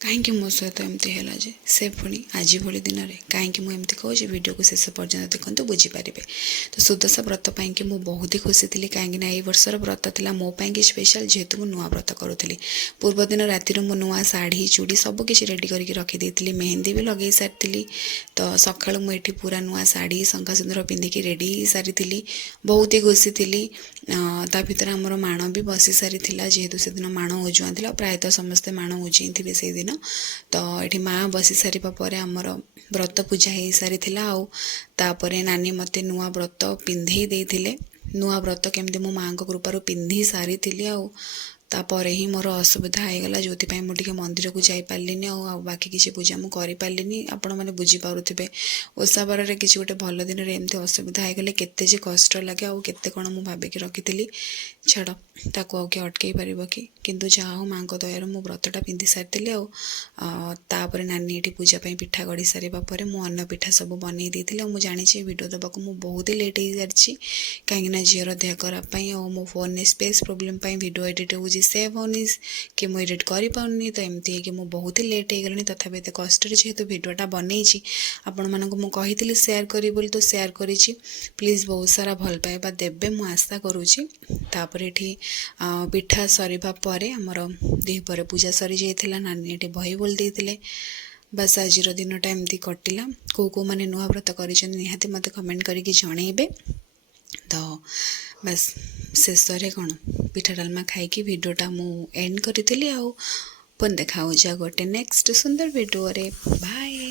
कहीं मो सहित एमती है से पुणी आज भली दिन में कहीं मुझे कहूँ वीडियो को शेष पर्यटन देखते बुझीपारे। तो सुदशा व्रत पाई मु बहुत ही खुशी थी कहीं ये वर्षर व्रत था मोपाई कि स्पेशल जेहेतु मुझे नुआ व्रत करूली। पूर्व दिन राति मु नुआ शाढ़ी चूड़ी सबकि रेडी करके रखी मेहंदी भी लगे सारी। तो सका मुझे पूरा नुआ शाढ़ी शंखा सिंदूर पिंधिकी रेडी सारी बहुत ही खुशी थी। ता भर आमर माण भी बसी सारी जेहेतु से दिन माण उजुआ था प्रायतः समस्ते माण उजे थे से दिन। तो ये माँ बसी सारा पर आमर व्रत पूजा हो सारी आउे नानी मते नुआ व्रत पिंधे देते नुआ व्रत केमती मो माँ कृपार पिंधि सारी तापर ही मोर असुविधा होगला जो मुझे मंदिर को जाई पार्लिनी आ बाकी किसी पूजा मुझे पार्लिनी। आपण मैंने बुझीपे ओषा बार किसी गोटे भल दिन में एमती असुविधा होगले केते जे कष्ट लगे आते कौन मुझे भाविकी रखी छाड़ ताकू आउ किए अटकई पार कि किंतु जहाँ हो माँ दयार मु व्रतटा पिंधि सारी आपर नानी ये पूजा पिठा गढ़ी सारापर मु अन्न पिठा सब बनई देती। मुझे जानी वीडियो देवाक मु बहुत ही लेट हो सारी कहीं झीर देह खराब मो फोन में स्पेस प्रोब्लेम वीडियो एडिट हो सेव होनी कि मुझे एडिट कर पाऊनी। तो एमती है कि मुझे बहुत ही लेट हो गली तथापि एत कष्ट जेहेतु भिडियोटा बनई आपण मानक मुझे सेयार करी बोली तो सेयार करी। प्लीज बहुत सारा भल पाइबा देबे मु आशा करुँची। तापर ये पिठा सरीबा परे आमर दीपर पूजा सरी जाइथिला नानी ये बही बोल देते। बस आज दिनटा एमती कटिला को मैंने नुआ व्रत कर निहाती मत कमेंट करके जनइबे। तो बस शेष कौन पिठा डालमा खाई वीडियोटा मु एंड करी पुन देखा गोटे नेक्स्ट सुंदर वीडियो रे बाय।